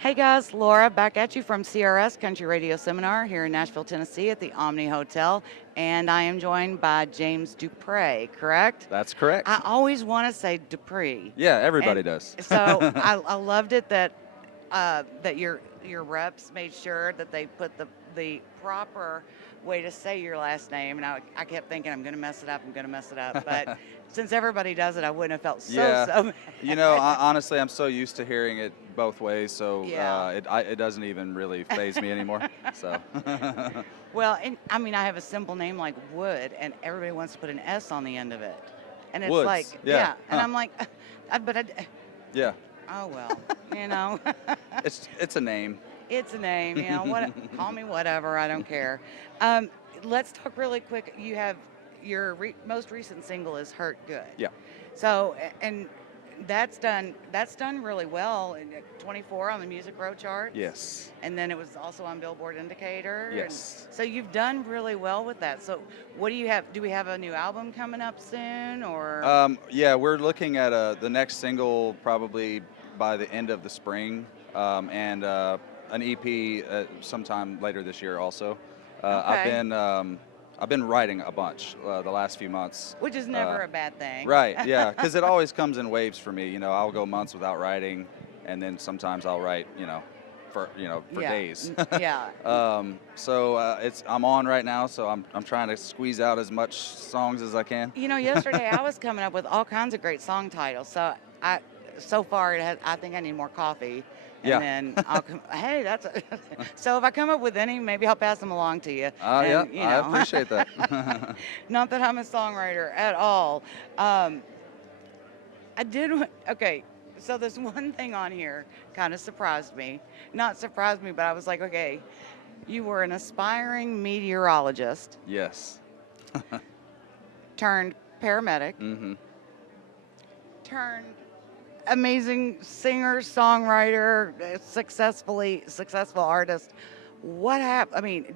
Hey guys, Laura back at you from CRS Country Radio Seminar here in Nashville, Tennessee at the Omni Hotel. And I am joined by James Dupre, correct? That's correct. I always want to say Dupree. Yeah, everybody And does. so I loved it that that your reps made sure that they put the proper way to say your last name. And I kept thinking, I'm going to mess it up, I'm going to mess it up. But since everybody does it, I wouldn't have felt Yeah. so bad. You know, honestly, I'm so used to hearing it both ways, so Yeah. it doesn't even really faze me anymore. So. Well, and I mean, I have a simple name like Wood, and everybody wants to put an S on the end of it. And it's Woods, like, yeah. And Huh. I'm like, Yeah. oh well, you know, It's a name. it's a name, you know, what, call me whatever, I don't care. Let's talk really quick. You have your most recent single is Hurt Good. Yeah. So, and that's done really well in 24 on the Music Row charts. Yes. And then it was also on Billboard Indicator. Yes. And so you've done really well with that. So what do you have? Do we have a new album coming up soon, or? Yeah, we're looking at the next single probably by the end of the spring, and an EP sometime later this year also. Okay. I've been writing a bunch the last few months. Which is never a bad thing. Right, yeah, because it always comes in waves for me. You know, I'll go months without writing, and then sometimes I'll write, for Yeah. days. Yeah. I'm on right now, so I'm trying to squeeze out as much songs as I can. Yesterday I was coming up with all kinds of great song titles. So far I think I need more coffee. And Yeah. then I'll come, hey, so if I come up with any, maybe I'll pass them along to you. Yeah, And, I appreciate that. Not that I'm a songwriter at all. Okay, so there's one thing on here kind of surprised me. Not surprised me, but I was like, okay, you were an aspiring meteorologist Yes. turned paramedic, Mm-hmm. turned amazing singer, songwriter, successful artist. What happened? I mean,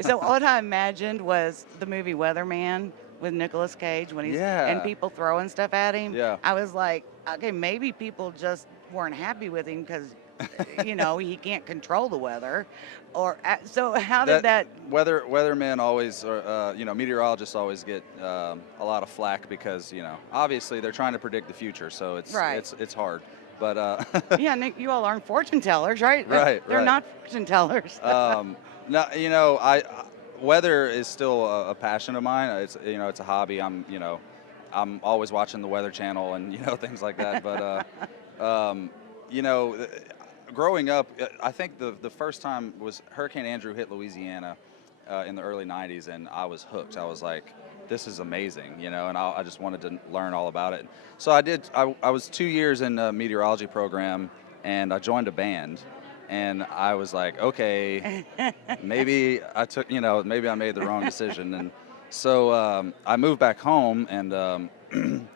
so what I imagined was the movie Weatherman with Nicolas Cage when he's Yeah. and people throwing stuff at him. Yeah. I was like, okay, maybe people just weren't happy with him because he can't control the weather, or so how did that? Weathermen always, meteorologists always get a lot of flack because obviously they're trying to predict the future, so Right. it's hard. But Yeah, Nick, you all aren't fortune tellers, right? Right, They're right. not fortune tellers. no, weather is still a passion of mine. It's a hobby. I'm always watching the Weather Channel and things like that. But growing up, I think the first time was Hurricane Andrew hit Louisiana in the early '90s, and I was hooked. I was like, this is amazing, and I just wanted to learn all about it. So I did. I was 2 years in a meteorology program, and I joined a band. And I was like, okay, maybe maybe I made the wrong decision. And so I moved back home and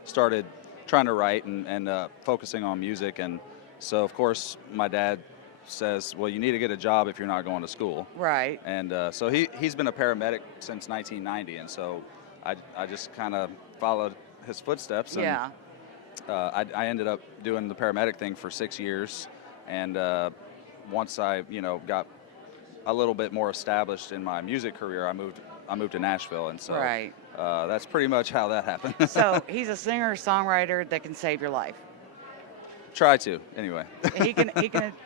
started trying to write and focusing on music. And so, of course, my dad says, well, you need to get a job if you're not going to school. Right. And so he's been a paramedic since 1990. And so I just kind of followed his footsteps. And, Yeah. I ended up doing the paramedic thing for 6 years. And once I, got a little bit more established in my music career, I moved to Nashville, and so Right. That's pretty much how that happened. So he's a singer songwriter that can save your life. Try to, anyway. He can attempt.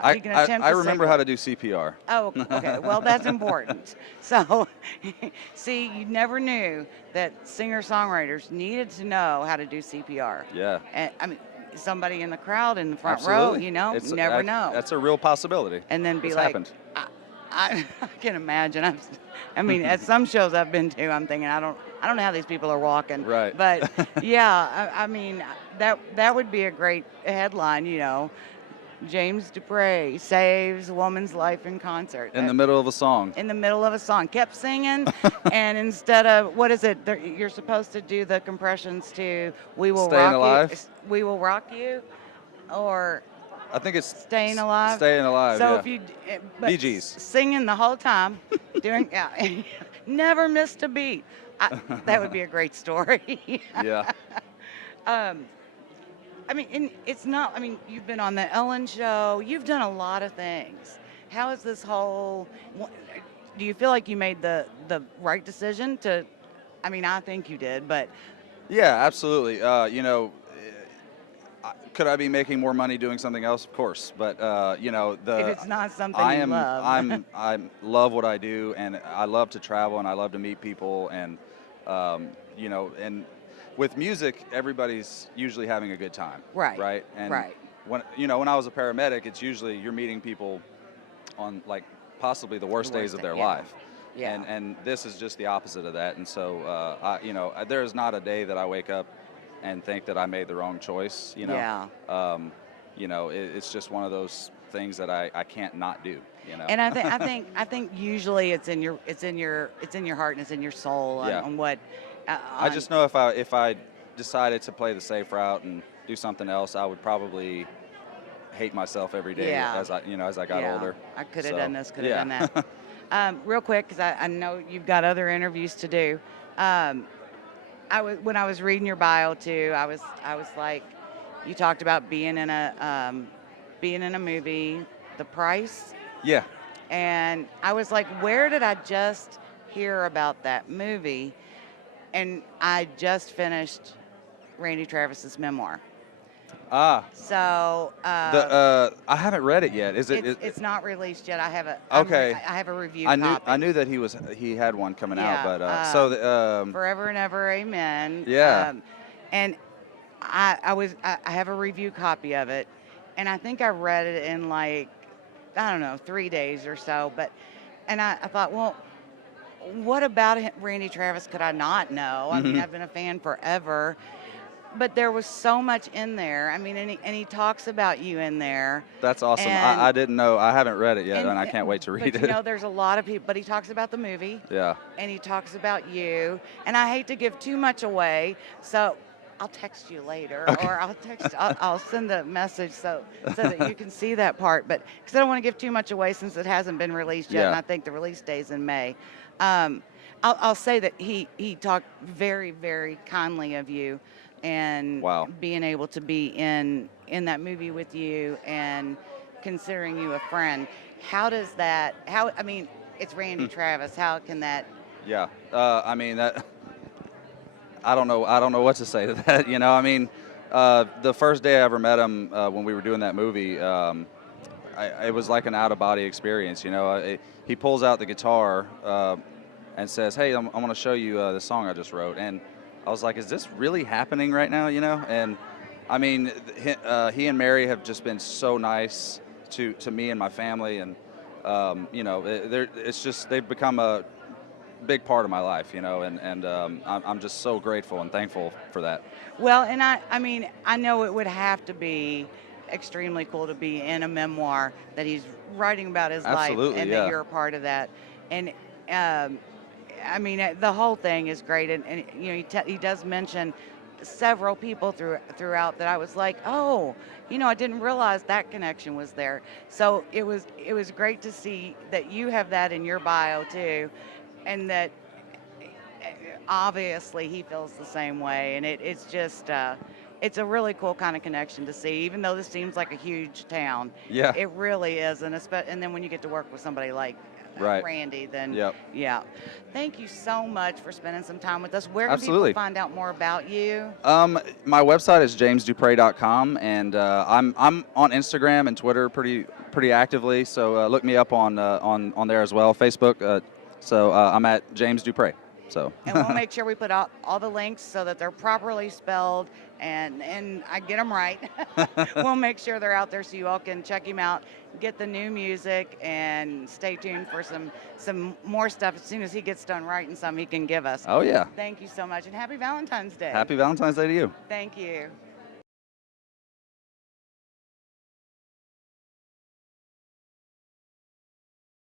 I remember how to do CPR. Oh, okay. Well, that's important. So, see, you never knew that singer-songwriters needed to know how to do CPR. Yeah. And I mean, somebody in the crowd in the front Absolutely. row, you never know. That's a real possibility. And then be It's like, happened. I can imagine. I mean, at some shows I've been to, I'm thinking, I don't know how these people are walking. Right. But yeah, I mean, that would be a great headline, James Dupre saves woman's life in concert. In the middle of a song. In the middle of a song. Kept singing, and instead of, what is it? You're supposed to do the compressions to We Will Staying Rock Alive? You. We Will Rock You, or I think it's Staying Alive. Staying Alive, So yeah. if you, but Bee Gees. singing the whole time, never missed a beat. That would be a great story. Yeah. I mean, and it's not. I mean, you've been on the Ellen Show. You've done a lot of things. How is this whole? Do you feel like you made the right decision to? I mean, I think you did, but Yeah, absolutely. Could I be making more money doing something else? Of course, but if it's not something I you am love, I love what I do, and I love to travel, and I love to meet people, and and with music, everybody's usually having a good time, right, right? And right, when I was a paramedic, it's usually you're meeting people on like possibly the worst days of their yeah, life. yeah, And this is just the opposite of that. And so, there's not a day that I wake up and think that I made the wrong choice. yeah. It's just one of those things that I can't not do. And I think usually it's in your heart and it's in your soul Yeah. on what. I just know if I decided to play the safe route and do something else, I would probably hate myself every day Yeah. as I got yeah, older. I could have So, done this, could have yeah. done that. Real quick, because I know you've got other interviews to do. When I was reading your bio too, I was like, you talked about being in a movie, The Price, Yeah. and I was like, where did I just hear about that movie? And I just finished Randy Travis's memoir. Ah. So I haven't read it yet. it's not released yet. I have a Okay. I have a review I copy. knew that he had one coming out, Yeah, but Forever and Ever, Amen. Yeah. And I have a review copy of it, and I think I read it in like, I don't know, 3 days or so. And I thought, well, what about Randy Travis could I not know? I mean, Mhm. I've been a fan forever, but there was so much in there. I mean, and he talks about you in there. That's awesome. And- I didn't know. I haven't read it yet, and I can't wait to read But it. there's a lot of people. But he talks about the movie, Yeah. and he talks about you. And I hate to give too much away, so I'll text you later, Okay. or I'll send a message so that you can see that part. But because I don't want to give too much away since it hasn't been released yet, Yeah. and I think the release day is in May. I'll say that he talked very, very kindly of you, and Wow. being able to be in that movie with you and considering you a friend. How does that? I mean, it's Randy Travis. How can that? Yeah. I mean that. I don't know. I don't know what to say to that. I mean, the first day I ever met him when we were doing that movie, it was like an out of body experience. He pulls out the guitar and says, "Hey, I want to show you the song I just wrote." And I was like, "Is this really happening right now?" And I mean, he and Mary have just been so nice to me and my family, and it's just they've become a big part of my life, and I'm just so grateful and thankful for that. Well, and I mean, I know it would have to be extremely cool to be in a memoir that he's writing about his Absolutely, life, and yeah. that you're a part of that. And I mean, the whole thing is great, and he does mention several people throughout that I was like, oh, I didn't realize that connection was there. So it was great to see that you have that in your bio too, and that obviously he feels the same way, and it's just it's a really cool kind of connection to see, even though this seems like a huge town. Yeah. It really is, and then when you get to work with somebody like Right. Randy, then Yep. yeah. Thank you so much for spending some time with us. Where can Absolutely. people find out more about you? My website is jamesdupre.com, and I'm on Instagram and Twitter pretty actively. So look me up on there as well, Facebook. So I'm at James Dupre. So. And we'll make sure we put out all the links so that they're properly spelled and I get them right. We'll make sure they're out there so you all can check him out, get the new music, and stay tuned for some more stuff. As soon as he gets done writing some, he can give us. Oh yeah. Thank you so much, and happy Valentine's Day. Happy Valentine's Day to you. Thank you.